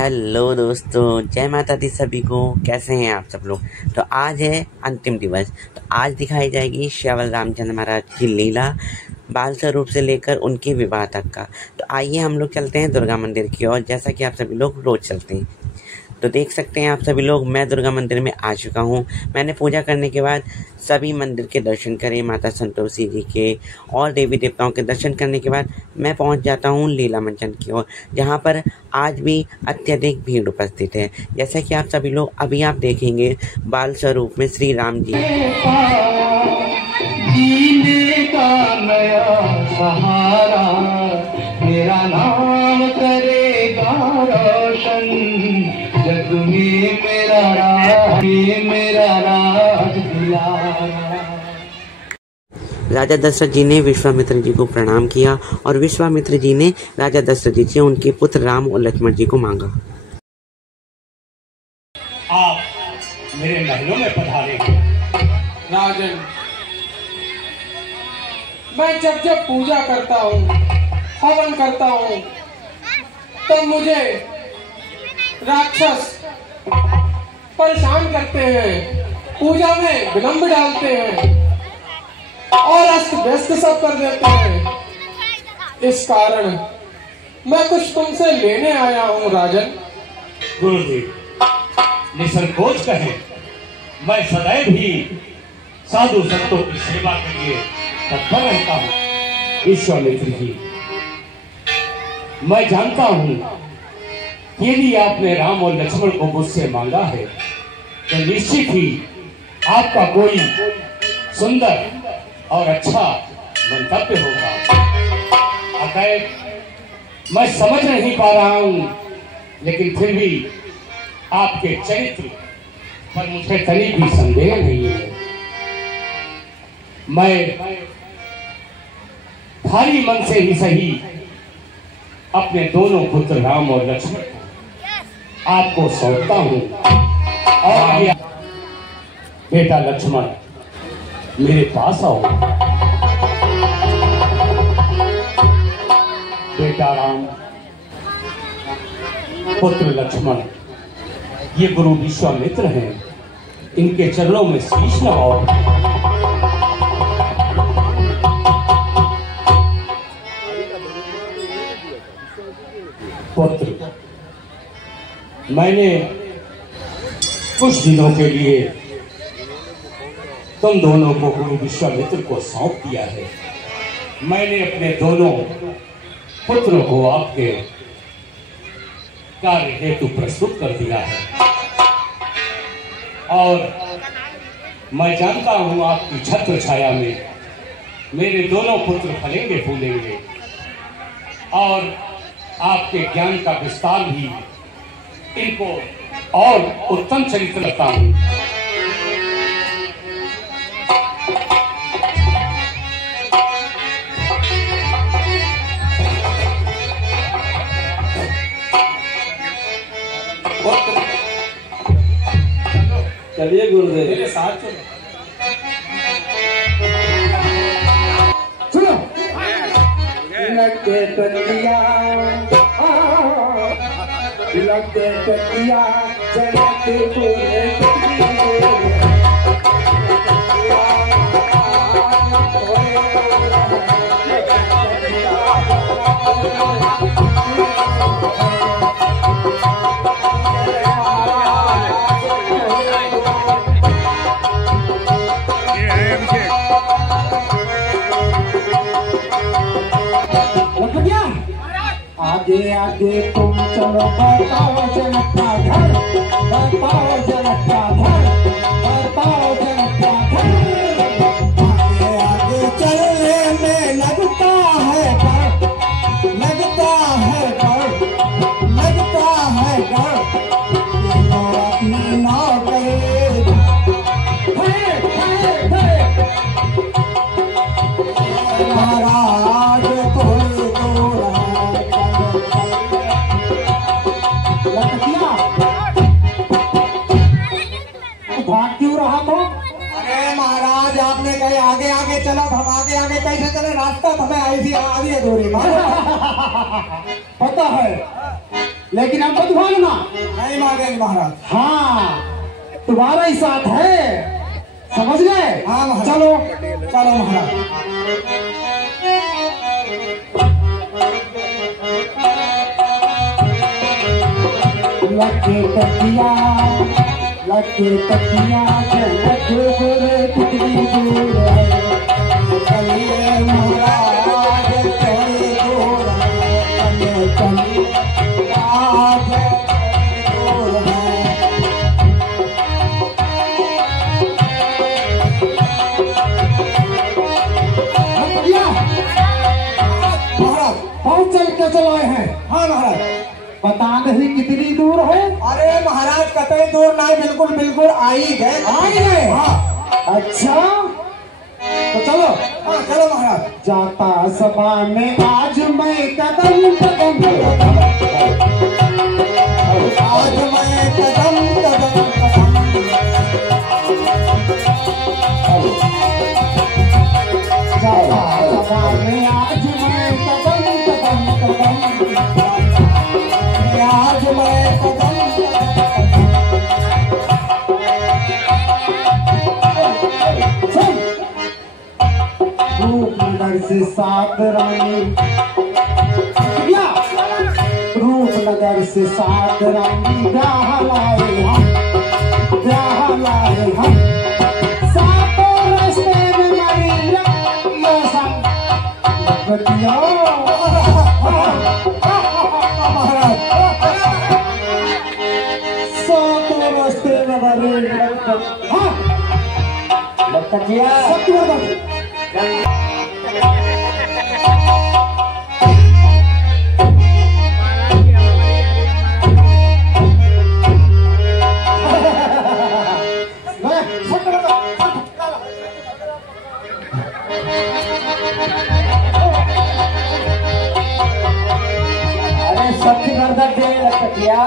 Hello दोस्तों, जय माता दी सभी को। कैसे हैं आप सब लोग। तो आज है अंतिम दिवस। तो आज दिखाई जाएगी श्यावल रामचंद्र महाराज की लीला, बाल स्वरूप से लेकर उनके विवाह तक का। तो आइए हम लोग चलते हैं दुर्गा मंदिर की ओर, जैसा कि आप सभी लोग रोज चलते हैं। तो देख सकते हैं आप सभी लोग, मैं दुर्गा मंदिर में आ चुका हूँ। मैंने पूजा करने के बाद सभी मंदिर के दर्शन करे, माता संतोषी जी के और देवी देवताओं के दर्शन करने के बाद मैं पहुँच जाता हूँ लीला मंचन की ओर, जहाँ पर आज भी अत्यधिक भीड़ उपस्थित है। जैसा कि आप सभी लोग अभी आप देखेंगे, बाल स्वरूप में श्री राम जी सहारा, मेरा नाम करेगा रोशन, जग में मेरा राज दिलारा। राजा दशरथ जी ने विश्वामित्र जी को प्रणाम किया और विश्वामित्र जी ने राजा दशरथ जी से उनके पुत्र राम और लक्ष्मण जी को मांगा। आप मेरे महलों में पधारे। राजन, मैं जब जब पूजा करता हूँ, हवन करता हूँ, तब मुझे राक्षस परेशान करते हैं, पूजा में विलंब डालते हैं और अस्त व्यस्त सब कर देते हैं। इस कारण मैं कुछ तुमसे लेने आया हूँ राजन। गुरुदेव, निसंकोच कहें, मैं सदैव ही साधु संतों की सेवा के लिए तत्पर रहता हूँ। विश्वामित्र जी, मैं जानता हूँ कि यदि आपने राम और लक्ष्मण को मुझसे मांगा है तो निश्चित ही आपका कोई सुंदर और अच्छा मंतव्य होगा। अतः मैं समझ नहीं पा रहा हूँ, लेकिन फिर भी आपके चरित्र पर मुझे कहीं भी संदेह नहीं है। मैं भारी मन से ही सही अपने दोनों पुत्र राम और लक्ष्मण को आपको सौंपता हूं। और बेटा लक्ष्मण, मेरे पास आओ। बेटा राम, पुत्र लक्ष्मण, ये गुरु विश्वामित्र हैं, इनके चरणों में शीश नवाओ। पुत्र, मैंने कुछ दिनों के लिए तुम दोनों को गुरु विश्वामित्र को सौंप दिया है। मैंने अपने दोनों पुत्रों को आपके कार्य हेतु प्रस्तुत कर दिया है और मैं जानता हूं आपकी छत्र छाया में मेरे दोनों पुत्र फलेंगे फूलेंगे और आपके ज्ञान का विस्तार भी इनको और उत्तम चरित्र लगता हूं। चलिए गुरुदेव, मेरे साथ चलो। सुनो, लगते कटिया जनक आगे आगे तुम चलो, बताओ जनक का घर, बताओ जनक का घर, बताओ जनक का घर। आगे आगे चलने में लगता है डर, लगता है डर, लगता है डर, अपनी नाव करे भाई आगे आगे चलो, हम आगे आगे कैसे चले, रास्ता तो हमें आई थी आधी अधूरी पता है, लेकिन हम मत भागना। नहीं मांगेंगे महाराज। हाँ, तुम्हारा ही साथ है, समझ गए? हाँ महाराज। चलो चलो महाराज। लगे तकिया कितनी दूर है, चलिए महाराज थोड़ी दूर है, चलिए आज दूर है। महाराज बहुत चल के चल आए हैं, हाँ महाराज। बता नहीं कितनी दूर है? अरे महाराज कतई दूर नहीं, बिल्कुल बिल्कुल आ ही गए। आ गए? हाँ अच्छा तो चलो। हाँ चलो महाराज। जाता सभा में आज मैं कदम कदम आज मैं कदम कदम कदम, जाता सभा में आज मैं कदम कदम कदम, आज मैं कदम रूपनगर से सात रानी, रूपनगर से सात रानी ब्याह लाए हम, ब्याह लाए हम, सातों रास्ते में मरी लड़कियों संग महाराज। सातों रास्ते में मरी लड़कियों। लटकिया अरे सत्य गर्दन दे लटकिया।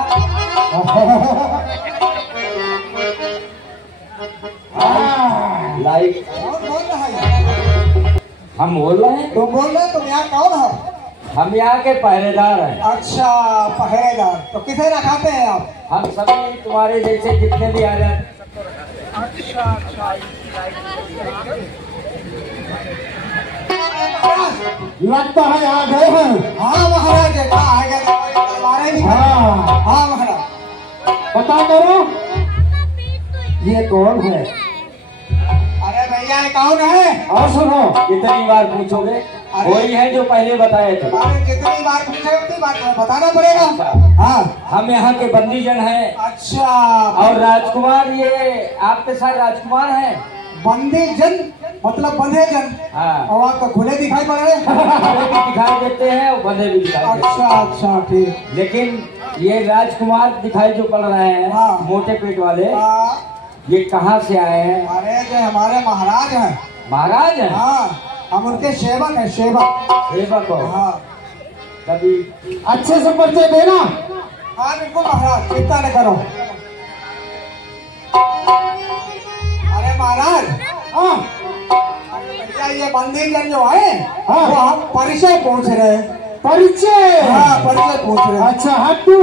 लाइक कौन बोल रहा है? हम बोल रहे हैं, तुम बोल रहे हो? तुम यहाँ कौन हो? हम यहाँ के पहरेदार हैं। अच्छा पहरेदार, तो किसे रखाते हैं आप? हम सभी तुम्हारे जैसे जितने भी आ जाए। अच्छा अच्छा। लगता है आ गए हैं। हाँ महाराज कहाँ है हमारे भी। हाँ हाँ महाराज। पता करो ये कौन है। अरे भैया ये कौन है? और सुनो, कितनी बार पूछोगे? वही है जो पहले बताए थे। अरे जितनी बार पूछे उतनी बार बताना पड़ेगा। हाँ हम यहाँ के बंदीजन हैं। अच्छा। और राजकुमार ये आपके साथ राजकुमार हैं। बंदी जन मतलब बंधे जन। हाँ। और आप तो खुले दिखाई पड़ रहे हैं। बंधे भी दिखाई देते हैं और बंधे भी दिखाई देते अच्छा अच्छा ठीक। हैं। लेकिन ये राजकुमार दिखाई जो पड़ रहे हैं, हाँ। मोटे पेट वाले, हाँ। ये कहाँ से आए हैं? अरे जो हमारे महाराज हैं। महाराज हैं? हाँ हम उनके सेवक हैं, सेवक। सेवक हो? हाँ कभी अच्छे से परिचय देना। हाँ बिल्कुल महाराज, चिंता न करो। अरे महाराज। हाँ अरे भैया ये बंदी जन जो है, हाँ। वो हम परिचय पूछ रहे हैं। परिचय। हाँ परिचय पूछ रहे हैं। अच्छा हट तू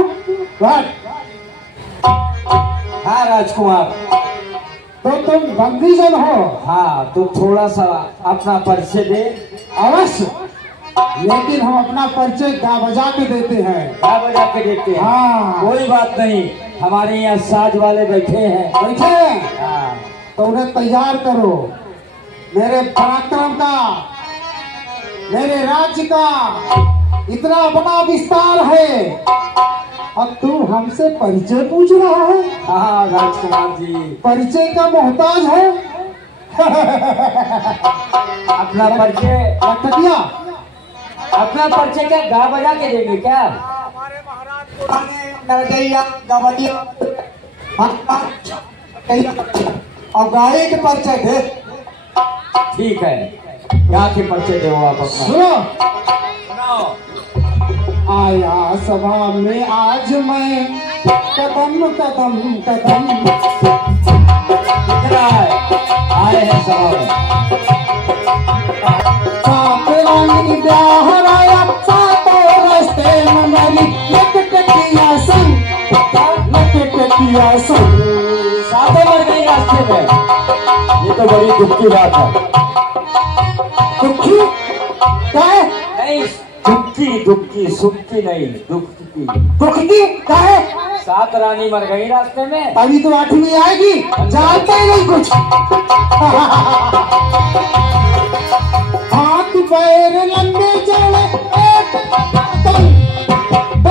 हट। हाँ राजकुमार। तो तुम बंदीजन हो? हाँ तो थोड़ा सा अपना परिचय दे। अवश्य, लेकिन हम अपना परिचय गा बजा के देते हैं। गा बजा के देते हैं। हाँ कोई बात नहीं, हमारे यहाँ साज वाले बैठे हैं। बैठे हैं? हाँ। तो उन्हें तैयार करो। मेरे पराक्रम का, मेरे राज्य का इतना बड़ा विस्तार है, अब तू हमसे परिचय पूछ रहा है? हाँ राजकुमार जी। परिचय का मोहताज है। अपना परिचय, लटकिया अपना परिचय क्या गा बजा के देंगे क्या? हमारे महाराज पुराने नरजैया गवैया और गाड़ी के परिचय दे। ठीक है, गा के परिचय दो आप अपना। सुनो, सुनाओ। आया सभा में आज मैं कदम कदम कदम, कितना महाराज आए हैं सभा में। सातरानी ब्याह राया सातों रास्ते में मेरी लटकिया संग सातों मर गई रास्ते में। ये तो बड़ी दुख की बात है। दुखी क्या है? नहीं दुखी सुखी नहीं, दुख की। दुखी क्या है? 7 रानी मर गई रास्ते में। अभी तो 8वीं आएगी, जानते ही नहीं कुछ। हाथ पैर लंबे चले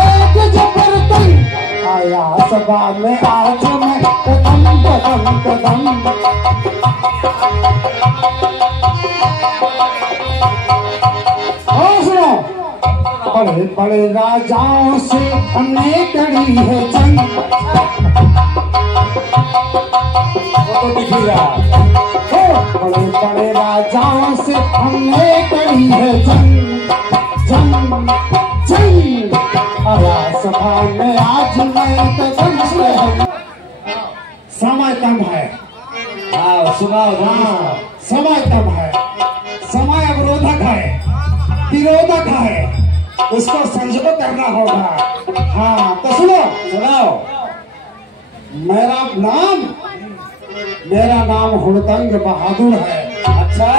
एक जबर तन आया सभा में आज मैं कदम सुनो, बड़े बड़े राजाओं से हमने करी है जंग। वो तो दिख ही रहा। बड़े बड़े राजाओं से हमने करी है जंग जंग जंग। आया सभा में आज मैं कदम से समय कम है। हाँ सुनाओ। हाँ समय कम है, समय अवरोधक है, विरोधक है, उसको संशोधन करना होगा। हाँ तो सुनाओ। मेरा नाम हुड़दंग बहादुर है। अच्छा,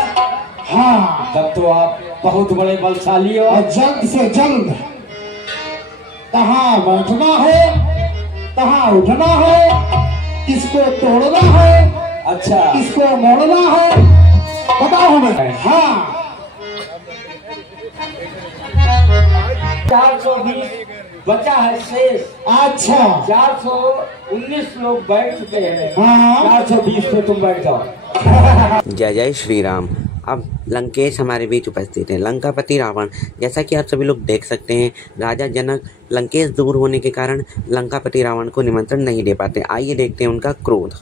हाँ तब तो आप बहुत बड़े बलशाली हो। और जल्द से जल्द कहाँ बैठना है, कहाँ उठना है, किसको तोड़ना है, अच्छा, किसको मोड़ना है, बताओ हमें। हाँ 420 बचा है शेष। अच्छा 419 लोग बैठ चुके हैं। हाँ 420 पे तुम बैठ जाओ। जय जय श्री राम। अब लंकेश हमारे बीच उपस्थित हैं, लंकापति रावण। जैसा कि आप सभी लोग देख सकते हैं, राजा जनक लंकेश दूर होने के कारण लंकापति रावण को निमंत्रण नहीं दे पाते। आइए देखते हैं उनका क्रोध।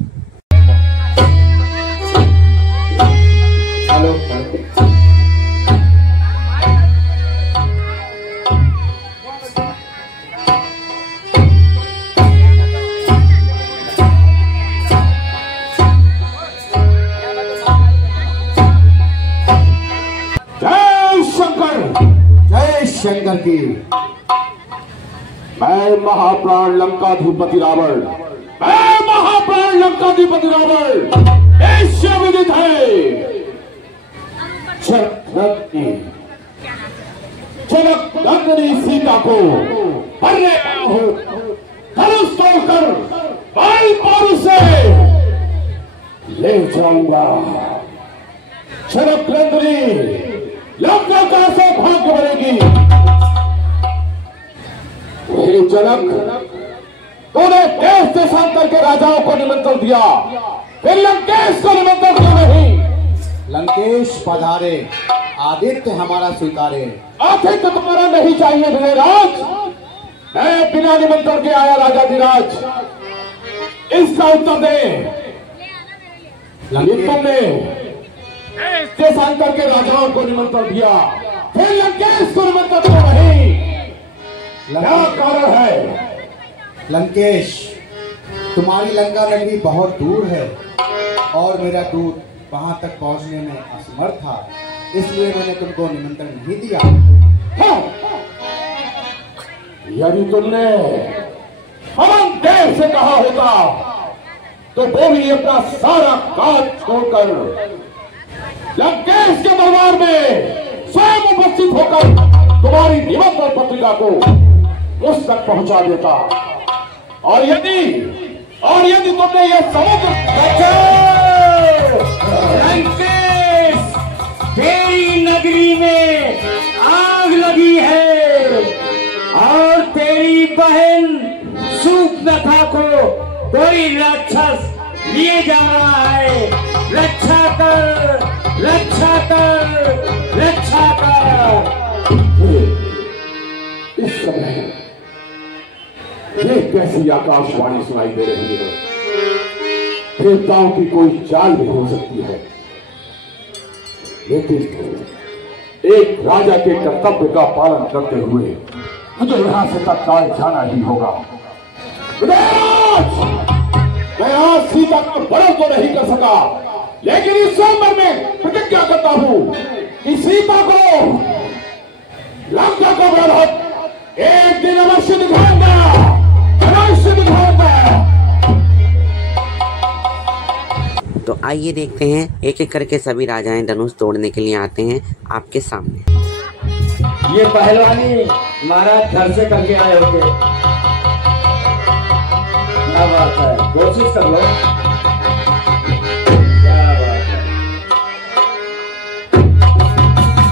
हेलो शंकर की। मैं महाप्राण लंकाधिपति रावण, ऐसे विदित है जनक सीता को धनुष तोड़कर वायु से ले जाऊंगा। जनक नंदिनी लंका का से भाग्य बनेगी। जनक, तूने देश देशांतर के राजाओं को निमंत्रण दिया, फिर लंकेश को निमंत्रण क्यों नहीं? लंकेश पधारे, आदित्य हमारा स्वीकारे। आदित्य तुम्हारा नहीं चाहिए विजयराज। मैं बिना निमंत्रण के आया राजाधिराज, इसका उत्तर दे। तुमने देशांतर के राजाओं को निमंत्रण दिया, फिर लंकेश को निमंत्रण क्यों नहीं? क्या कारण है? लंकेश, तुम्हारी लंका नगरी बहुत दूर है और मेरा दूत वहां तक पहुंचने में असमर्थ था, इसलिए मैंने तुमको निमंत्रण नहीं दिया। यदि तुमने हम देर से कहा होता तो बोली अपना सारा काज छोड़कर लंकेश के दरबार में स्वयं उपस्थित होकर तुम्हारी निमंत्रण पत्रिका को उस तक पहुंचा देता। और यदि तुमने यह समुद्र लंकेश, तेरी नगरी में आग लगी है और तेरी बहन सूर्पनखा को कोई राक्षस लिए जा रहा है। रक्षा कर, रक्षा कर, रक्षा कर। इस समय ये कैसी आकाशवाणी सुनाई दे रही है? देवताओं की कोई चाल भी हो सकती है, लेकिन एक राजा के कर्तव्य का पालन करते हुए मुझे यहां से तत्काल जाना ही होगा। मैं आज सीता का वरण तो नहीं कर सका, लेकिन इस स्वयंवर में प्रतिज्ञा करता हूं कि सीता को, लंका को वरण एक दिन अवश्य दिखाऊंगा, अवश्य दिखाऊंगा। तो आइए देखते हैं, एक एक करके सभी राजाएं धनुष तोड़ने के लिए आते हैं आपके सामने। ये पहलवानी महाराज घर से करके आए होंगे। क्या बात है, कोशिश कर लो। क्या बात है,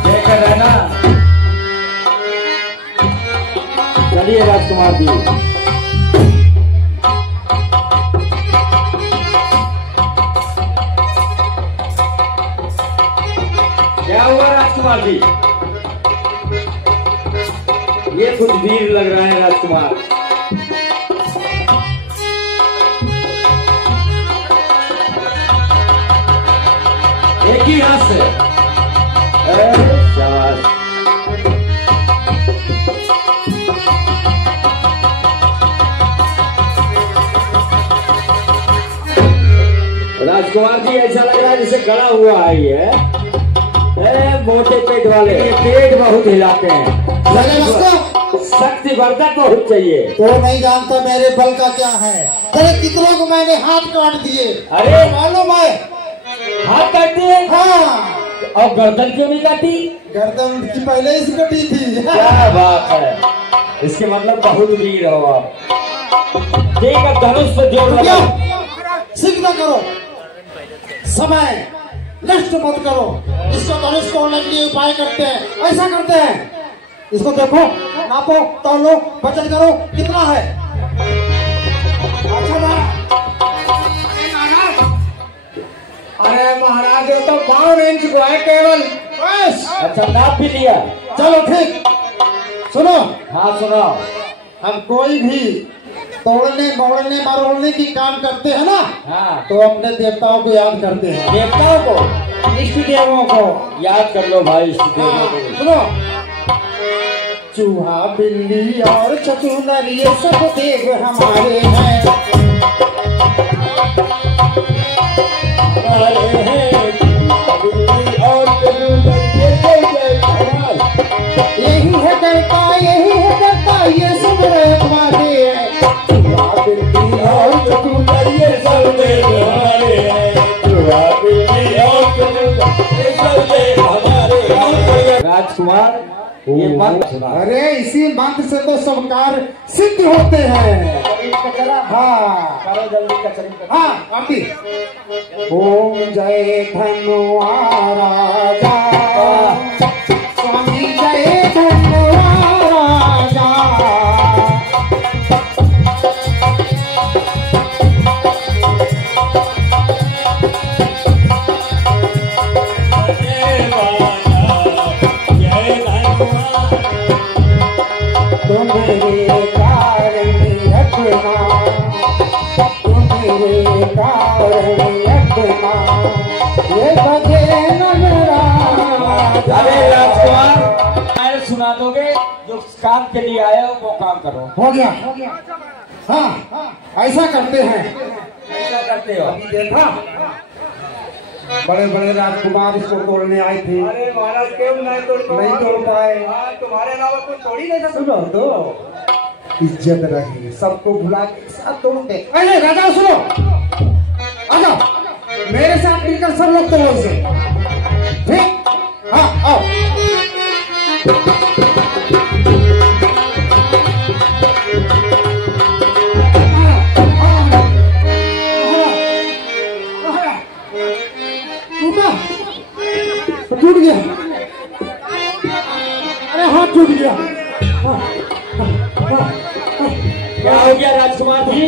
देख रहे ना। चलिए राजकुमार जी। क्या हुआ राजकुमार जी? ये कुछ वीर लग रहा है राजकुमार। एक ही हाथ से। शाबाश। राजकुमार जी ऐसा लग रहा है जैसे गड़ा हुआ है ये। मोटे पेट वाले पेट बहुत हिलाते हैं। शक्ति वर्धक बहुत चाहिए। तो नहीं जानता मेरे बल का क्या है। अरे कितनों को मैंने हाथ काट दिए। अरे मालूम है, हाथ काट दिए? हाँ। और गर्दन क्यों नहीं काटी? गर्दन की पहले ही कटी थी। क्या बात है, इसके मतलब बहुत वीर हो आप। ठीक है, धनुष पे जोर लगाओ। सीधा करो, समय नष्ट मत करो। इसको धनुष तोड़ने के लिए उपाय करते हैं। ऐसा करते हैं, इसको देखो, नापो, तौलो, वजन करो, कितना है। अच्छा ना? अरे महाराज, ये तो 52 इंच को है केवल। बस। अच्छा, नाप भी लिया? चलो ठीक। सुनो। हाँ सुनो। हम कोई भी तोड़ने मोड़ने मरोड़ने की काम करते हैं ना, हाँ, तो अपने देवताओं को याद करते हैं। देवताओं को, इष्ट देवों को याद कर लो भाई। इष्ट देवों को सुनो। चूहा बिल्ली और चचूनर ये सब देव हमारे हैं। हमारे हैं बिल्ली और चचूनर ये सब देव हमारे। यही है करता, यही है करता, ये सब हमारे हैं। चूहा बिल्ली और चचूनर ये सब देव हमारे हैं। चूहा बिल्ली और चचूनर ये सब देव हमारे हैं। राजकुमार, ये मंत्र सुना। अरे इसी मंत्र से तो सब कार्य सिद्ध होते हैं। हाँ करो जल्दी कचरी। हाँ अभी। ओम जय धनुआ राजा, स्वामी जय धनुआ राजा। तुम्हारे कारण अपना, तुम्हारे कारण अपना, ये बजे नजरा। अरे राजकुमार, सुना दोगे? जो काम के लिए आए हो वो काम करो। हो गया। हाँ ऐसा करते हैं। ऐसा करते हो? देखा, बड़े बड़े राजकुमार इसको तोड़ने आए थे। अरे महाराज क्यों नहीं तोड़ पाए। तुम्हारे अलावा कोई तोड़ ही नहीं सकता। सुनो तो इज्जत रही, सबको भुला के साथ तोड़ते। अरे राजा सुनो, आ जाओ मेरे साथ मिलकर सब लोग तोड़ो इसे। ठीक, हाँ आओ। टूट गया। अरे हाथ टूट गया। क्या हो गया राजकुमार जी?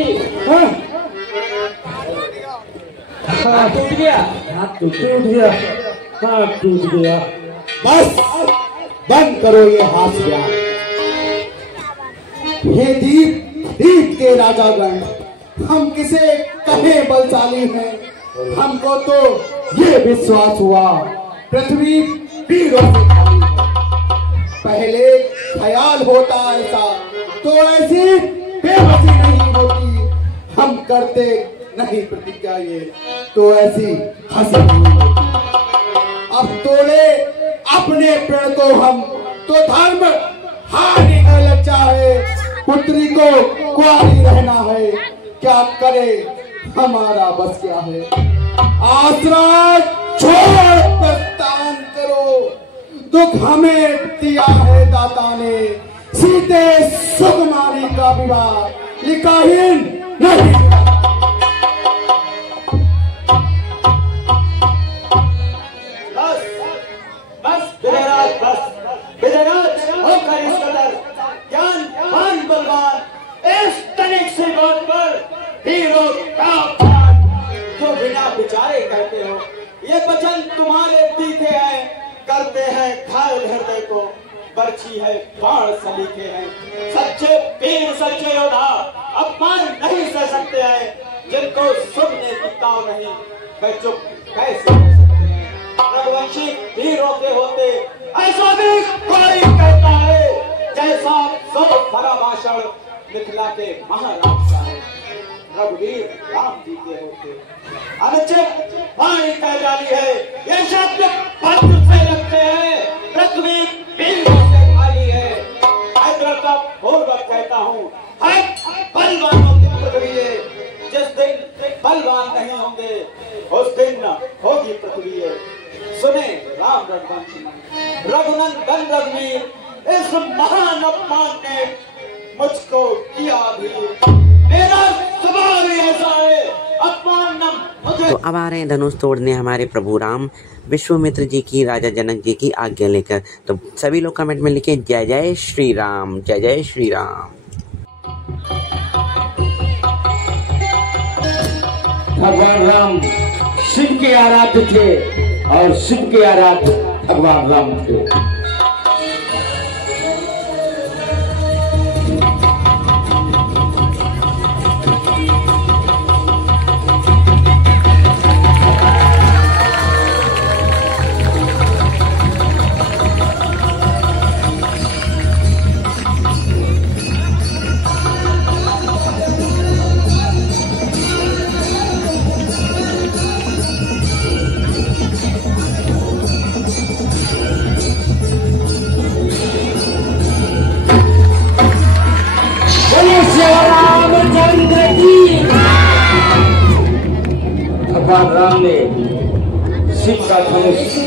हाथ टूट गया। हाथ टूट गया। हाथ टूट गया। बस बंद करो ये हास्य। हे दीप के राजागण, हम किसे कहे बलशाली हैं। हमको तो ये विश्वास हुआ पृथ्वी वीरों से खाली है। पहले ख्याल होता ऐसा तो ऐसी बेबसी नहीं होती। हम करते नहीं प्रतिज्ञा ये तो ऐसी हंसी अब तोड़े अपने प्रण को हम तो धर्म हानि का लज्जा है पुत्री को कुआरी रहना है क्या करे हमारा बस क्या है आसरा छोड़ प्रस्थान करो दुख हमें दिया है दाता ने सीते सुकुमारी का विवाह लिखाहीन नहीं बेचारे कहते हो ये वचन तुम्हारे तीखे हैं करते हैं घायल हृदय को बर्छी है बाण सलीखे हैं सच्चे वीर सच्चे योद्धा अपमान नहीं सह सकते हैं जिनको सुनने की ताव नहीं वे चुप कैसे हो सकते हैं रघुवंशी वीरों के होते ऐसा भी कोई कहता है जैसा सो भरा भाषण मिथिला के महाराज का है रघुवीर राम जी के होते अनुचित वाणी कह डाली है ये शब्द पत्र से लगते हैं पृथ्वी बिंदु से खाली है हैदराबाद पूर्वक कहता हूँ बलवानों की पृथ्वी है जिस दिन बलवान नहीं होंगे उस दिन होगी पृथ्वी है सुने राम रघुवंशी रघुनंदन रघुवीर इस महान अपमान ने मुझको किया भी मेरा स्वभाव ऐसा है अपमान तो अब आ रहे हैं धनुष तोड़ने हमारे प्रभु राम विश्वामित्र जी की राजा जनक जी की आज्ञा लेकर। तो सभी लोग कमेंट में लिखे जय जय श्री राम जय जय श्री राम। भगवान राम शिव के आराध्य थे और शिव के आराध्य भगवान राम थे। भगवान राम ने शिव का धनुष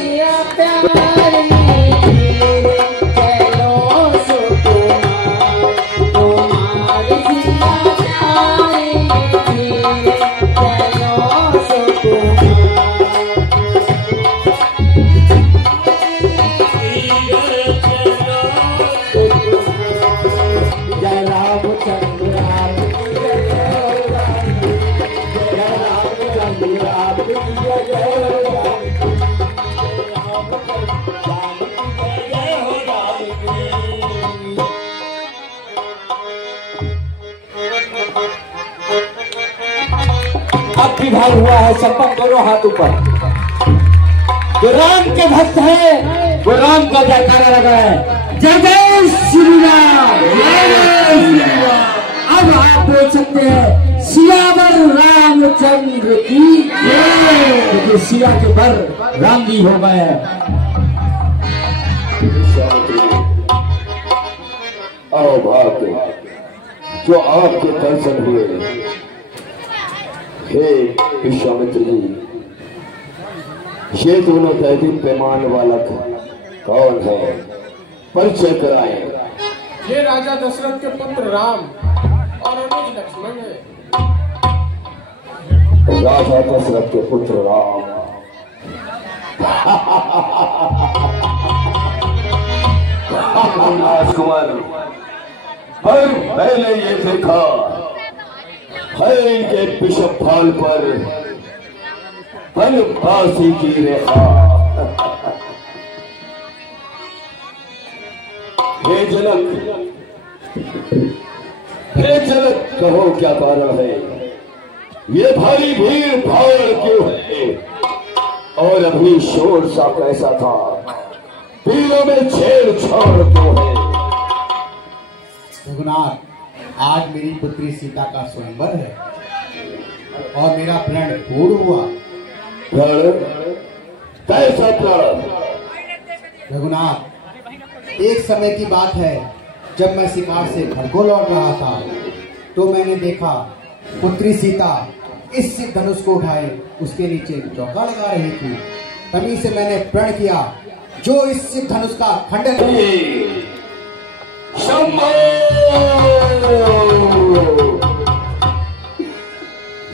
अब विभाग हुआ है संपन्न दोनों हाथ ऊपर जो राम के भक्त है वो राम का जयकारा लगा है जय जय श्री राम जय जय श्री राम। अब आप बोल सकते हैं सियावर रामचंद्र की जय। सिया के बर राम जी हो गए आओ भाग जो आपके दर्शन हुए हे विश्वामित्र जी ये दोनों दैवीय पैमान वाला कौन है परिचय कराए। ये राजा दशरथ के पुत्र राम और अनुज लक्ष्मण है। राजा दशरथ के पुत्र राम राजकुमार पर पहले ये देखा है इनके बिशप फाल पर बनवासी की रेखा। हे जनक कहो क्या कारण है ये भारी भीड़ भाड़ क्यों है और अभी शोर सा कैसा था वीरों में छेड़छाड़ क्यों है। रघुनाथ आज मेरी पुत्री सीता का स्वयंवर है और मेरा प्रण पूर्ण हुआ। प्रण? कैसा प्रण? रघुनाथ, एक समय की बात है, जब मैं शिकार से घर को लौट रहा था तो मैंने देखा पुत्री सीता इस शिव धनुष को उठाए उसके नीचे चौका लगा रही थी। तभी से मैंने प्रण किया, जो इस शिव धनुष का खंडन शंभो!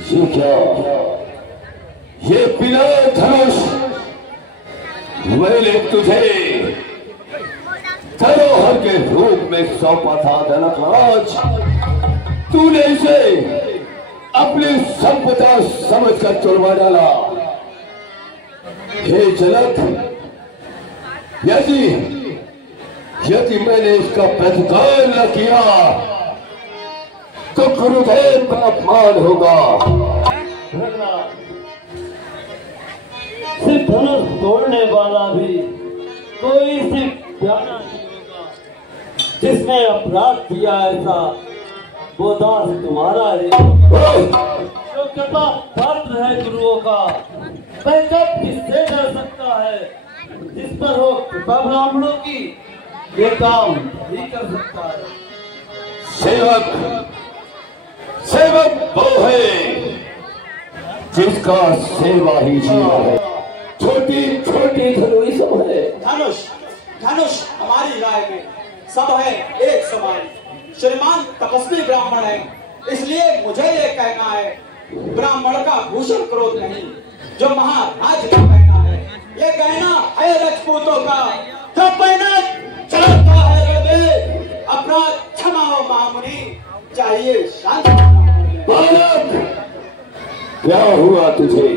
ये क्या? ये बिना धनुष मैंने तुझे धरोहर के रूप में सौंपा था जनकराज। तूने इसे अपनी संपदा समझकर चुरवा डाला। हे जनक, यदि मैंने इसका प्रतिदान न किया तो गुरुदेव का अपमान होगा। सिर्फ धनुष तोड़ने वाला भी कोई सिर्फ जाना नहीं होगा। जिसने अपराध किया ऐसा वो दास तुम्हारा है, जो कृपा पात्र है गुरुओं का। वह कब किससे डर सकता है? जिस पर हो कृपा ब्राह्मणों की, ये काम भी कर सकता है। सेवक वो है जिसका सेवा ही जीवन है। छोटी छोटी धनुष सब है। धनुष हमारी राय में सब है एक समान। श्रीमान तपस्वी ब्राह्मण है, इसलिए मुझे ये कहना है, ब्राह्मण का भूषण क्रोध नहीं, जो महाराज का कहना है। ये कहना है राजपूतों का, जो पहना चलता है हृदय। अपराध क्षमा हो महामुनि, चाहिए शांति। बालक, क्या हुआ तुझे?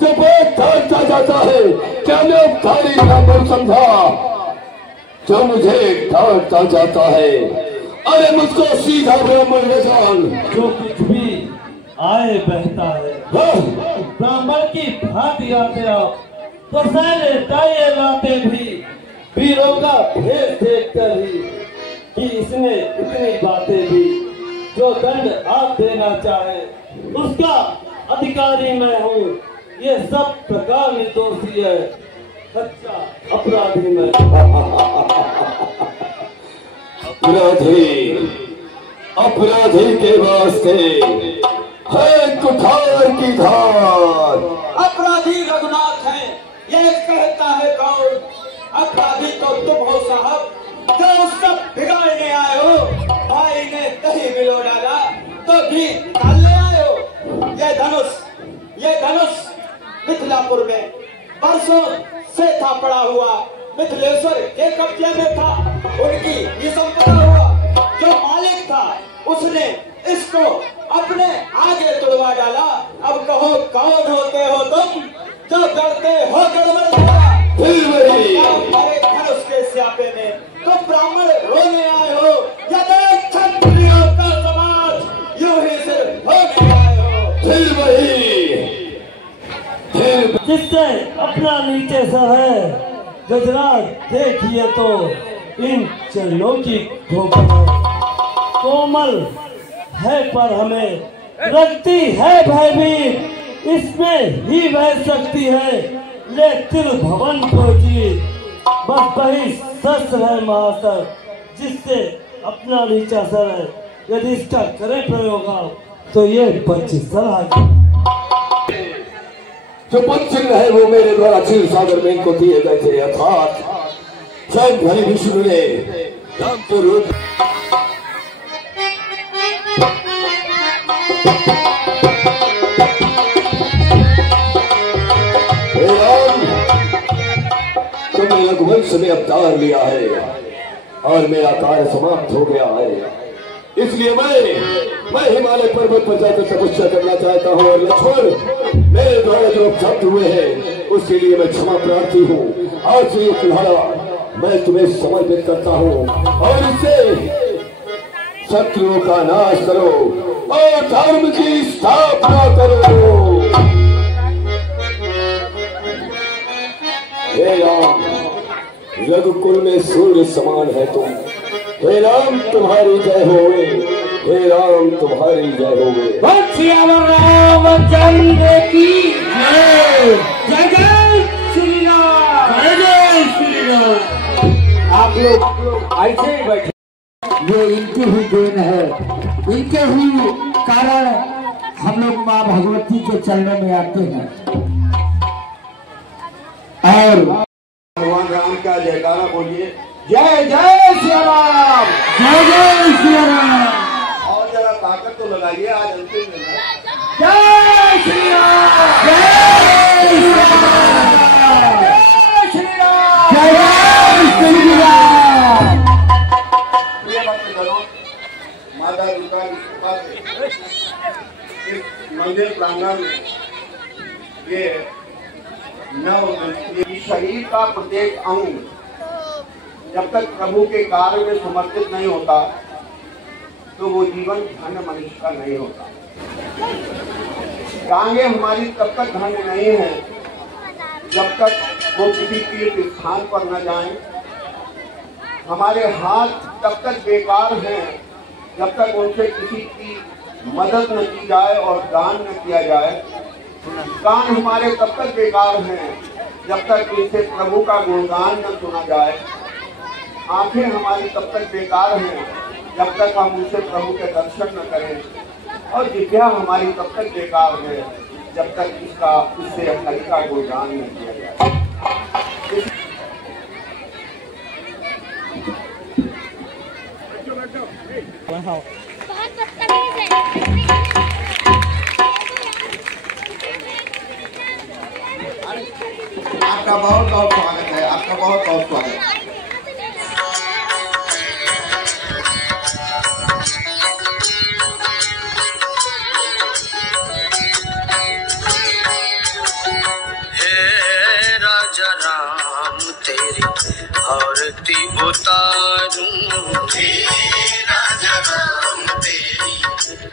जब डांटा जाता है क्या मैं खाली ब्राह्मण समझा? जो मुझे डांटा जाता है, अरे मुझको सीधा ब्राह्मण न जान। जो कुछ भी आए बहता है ब्राह्मण की भांति आते आप, तो सैने टाइए लाते भी वीरों का भेद देख कर ही कि इसने इतनी बातें भी। जो दंड आप देना चाहे उसका अधिकारी मैं हूँ। ये सब प्रकार निर्दोषी है, सच्चा अपराधी मैं। अपराधी के वास्ते है कुठार की धार। अपराधी रघुनाथ है, यह कहता है कौन? अपराधी तो तुम हो साहब, जो सब बिगाड़ने आए हो। भाई ने दही मिलो डाला तो घी डालने आए हो। ये धनुष मिथिलापुर में बरसों से था पड़ा हुआ, मिथिलेश्वर के कब्जे में था। उनकी ये संपदा हुआ, जो मालिक था उसने इसको अपने आगे तुड़वा डाला। अब कहो कौन होते हो तुम, जो करते हो गड़बड़? हमारे धनुष के स्यापे में तुम ब्राह्मण रोने आए हो, या क्षत्रियों का समाज यूं ही सिर्फ होने आए हो? जिससे अपना नीचे सर है गजराज देखिए तो इन चरणों की धोखा कोमल है पर हमें रखती है भयभीत। इसमें ही बह सकती है ले त्रिभुवन को जीत। बस वही शस्त्र है महासर, जिससे अपना नीचा सर है। यदि इसका करे प्रयोग तो ये 25 सर जो पंचंग है वो मेरे द्वारा क्षीर सागर में इनको दिए गए थे। अर्थात स्वयं हरि विष्णु ने राम के रूप तुमने रघुवंश में अवतार लिया है और मेरा कार्य समाप्त हो गया है। इसलिए मैं हिमालय पर्वत पर जाकर तपस्या करना चाहता हूँ। और लक्ष्मण, मेरे द्वारा जो अपराध हुए हैं उसके लिए मैं क्षमा प्रार्थी हूँ। आज से ये कुल्हाड़ा मैं तुम्हें समर्पित करता हूँ, और इससे शत्रुओं का नाश करो और धर्म की स्थापना करो। हे राम, रघुकुल में सूर्य समान है तुम। हे राम, तुम्हारी जय होवे। हे राम तुम्हारी जय होवे। रामचंद्र की जय। जय जय श्री राम। जय जय श्री राम। आप लोग ऐसे ही बैठे, ये इनकी ही देन है, इनके ही कारण हम लोग माँ भगवती के चरणों में आते हैं। और भगवान राम का जयकारा बोलिए, जय जय श्री राम। जय जय श्री राम। और जरा ताकत तो लगाइए, आज अंतिम दिन है। जय श्री राम। जय श्री राम। जय श्री राम। जय जय श्री राम। प्रिय भक्त करो, माता दुर्गा की कृपा से इस मंदिर प्रांगण में ये शरीर का प्रत्येक अंग जब तक प्रभु के कार्य में समर्पित नहीं होता तो वो जीवन धन्य मनुष्य का नहीं होता। टांगे हमारी तब तक धन्य नहीं है जब तक वो किसी तीर्थ स्थान पर न जाएं। हमारे हाथ तब तक बेकार हैं जब तक उनसे किसी की मदद न की जाए और दान न किया जाए। कान हमारे तब तक बेकार हैं जब तक इनसे प्रभु का गुणगान न सुना जाए। आंखें हमारी तब तक बेकार हैं जब तक हम उनसे प्रभु के दर्शन न करें। और जिह्वा हमारी तब तक बेकार है जब तक इससे हरि का गुणगान न किया जाए। आपका बहुत बहुत स्वागत है, आपका बहुत बहुत स्वागत है। हे राजा राम तेरी आरती उतारूं, हे राजा राम तेरी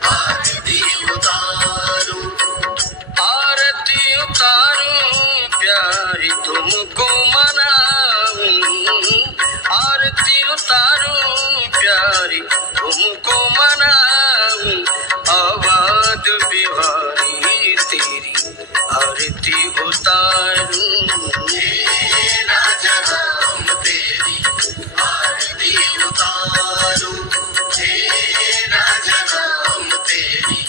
आरती उतारूं, आरती उतारूं प्यारी तुमको मनाऊं, आरती उतारूं प्यारी तुमको मनाऊं, आवाज बिहारी तेरी आरती उतारूं, हे राजा राम तेरी आरती उतारूं, हे राजा राम तेरी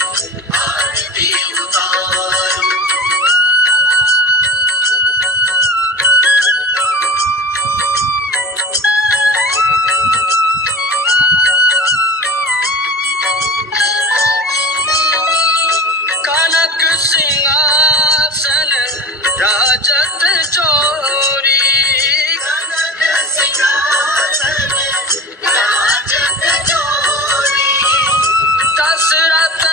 आरती उतारूं। कनक सिंहासन राजत चोरी, कनक सिंहासन राजत चोरी, दशरथ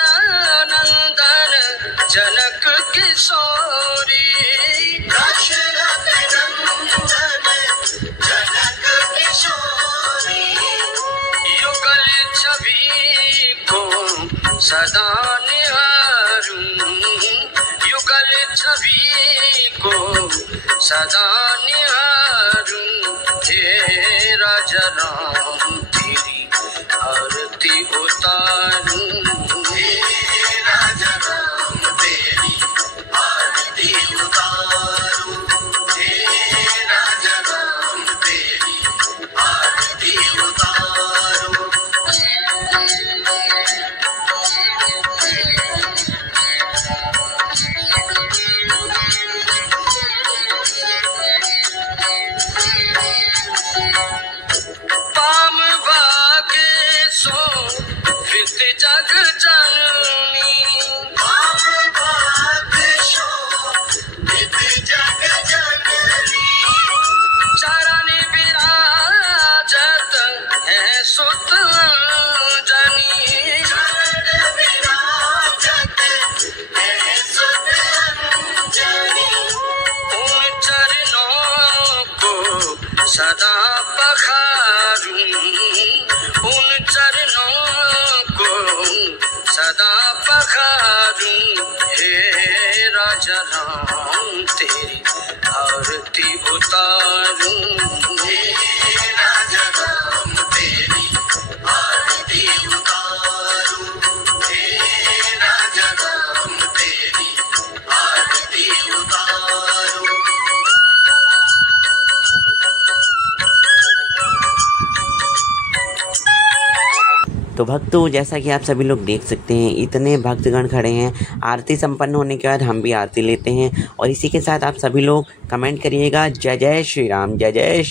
नंदन जनक किशोरी, दशरथ नंदन जनक किशोरी, युगल छवि को सदा निहारूं, युगल छवि को सदा निहारूं, हे राजा राम तेरी आरती उतारूं, हे राजा राम तेरी आरती उतारूं, हे राजा राम तेरी आरती उतारूं। पाम भागे सो फित जग जननी, पाम भागे सो फित जग जननी, चरण विराजत है सुत अंजनी, चरण विराजत है सुत अंजनी, उन चरणों को सदा पखारूं, उन चरणों को सदा पखारूं, हे राजा राम तेरी आरती उतारूं, हे राजा राम तेरी आरती उतारूं। उतारो। तो भक्तों, जैसा कि आप सभी लोग देख सकते हैं, इतने भक्तगण खड़े हैं। आरती संपन्न होने के बाद हम भी आरती लेते हैं और इसी के साथ आप सभी लोग कमेंट करिएगा जय जय श्री राम, जय जय